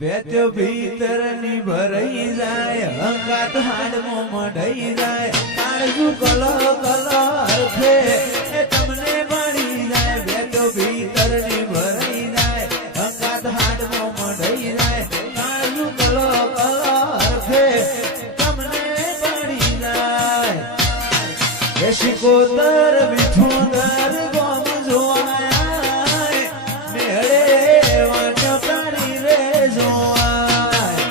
બેત્યો ભીતર ની ભરાઈ જાય હંગાત હાડમાં મઢાઈ જાય કાળજુ કલો કલો અર્થે એ તમને મળી જાય બેત્યો ભીતર ની ભરાઈ જાય હંગાત હાડમાં મઢાઈ જાય કાળજુ કલો કલો અર્થે તમને મળી જાય એ શિકોતર વિઠોદર ગોમ જોવાય મેળે વાંચો તારી રે જોવાય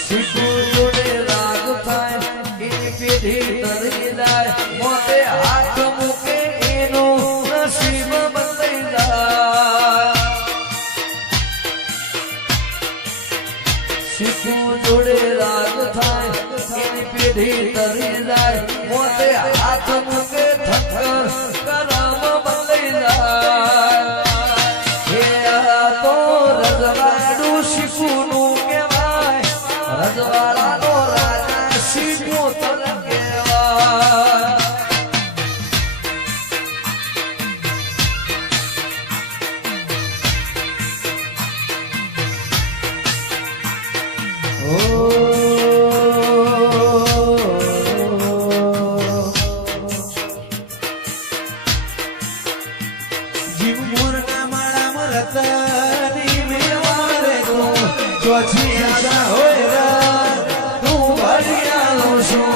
શિશુ જોડે રાગ થાય એની પેઢી તરી જાય મોતે હાથ મૂકે એનું નસીબ બદલાઈ જાય શિશુ જોડે રાગ થાય એની પેઢી તરી જાય મોતે હાથ મૂકે થથર કરમ બદલાઈ જાય હે આ તો રજવાડું શિશુનું કહેવાય રજવાડાનો રાજા શિકોતર કહેવાય જીવ મોરના માળામાં રતની મેવારે તું ચોથી આશા હોય રા તું ભરિયાલો છું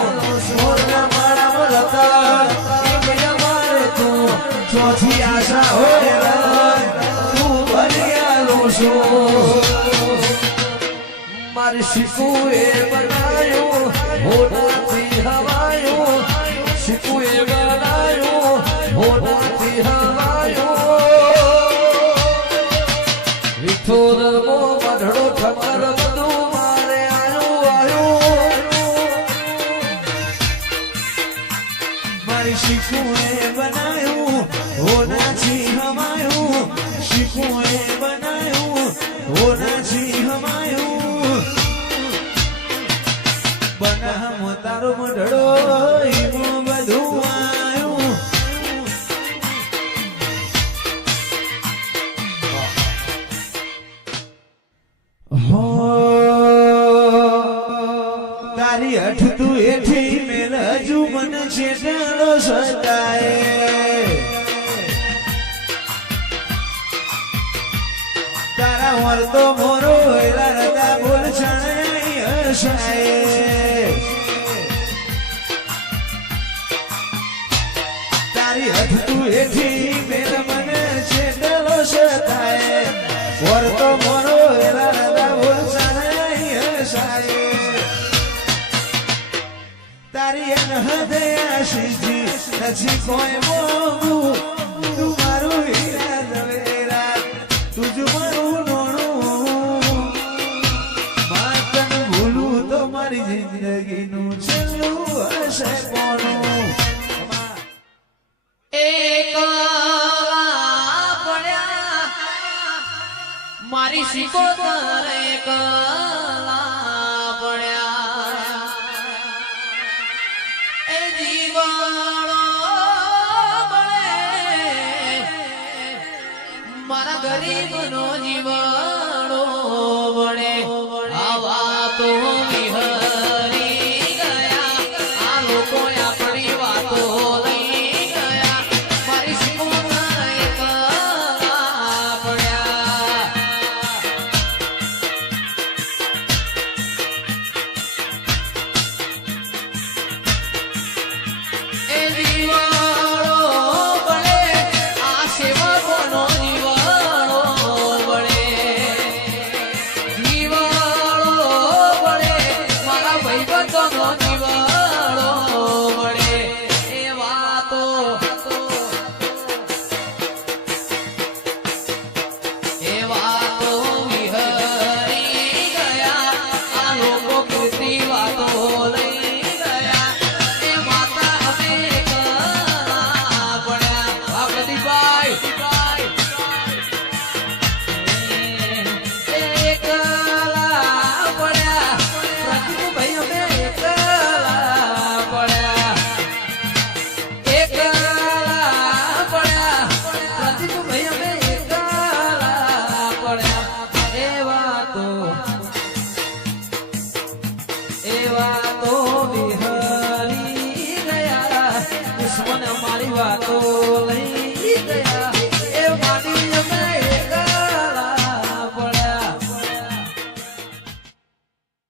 મોરના માળામાં રતની મેવારે તું ચોથી આશા હોય રા તું ભરિયાલો છું મારી શીખુએ બનાયું હોનાથી હવાયું શીખુએ બનાયું હોનાથી હવાયું વિઠોદરમો મઢડો ઠક્કર બધું મારે આયું મારી શીખુએ બનાયું હોનાથી હવાયું શીખુએ બનાયું હોનાથી હવાયું બનામ તારો મઢડો ઈમો બધું આયું હો તારી હઠ તું એઠી મેલ હજુ મન છેટાલો સતાય તારા વર્તો મોરો હેરા રતા બોલ છણાઈ હસાય તારી હઠ તું એઠી મેલ મને છેટાલો સતાય વર્તો મોરો હેરા રતા બોલ છણાઈ હસાય તારી એન હૃદય શીજી નથી કોઈ મોગું તું મારું હીરા દવેરા તુજ મારું નોણું માતન ભૂલું તો મારી જિંદગીનું છેલ્લું હશે કોનું મારી શિકોતર એકલા પડ્યા એ જીવાળો બળે મારા ગરીબનો જીવાળો બળે આવા તો વિહરી ગયા આ લોકો આપણી વાતો લઈ ગયા મારી શિકોતર એકલા પડ્યા એ જીવાળો બળે આ સેવકોનો જીવાળો બળે જીવાળો બળે વાતો નહીં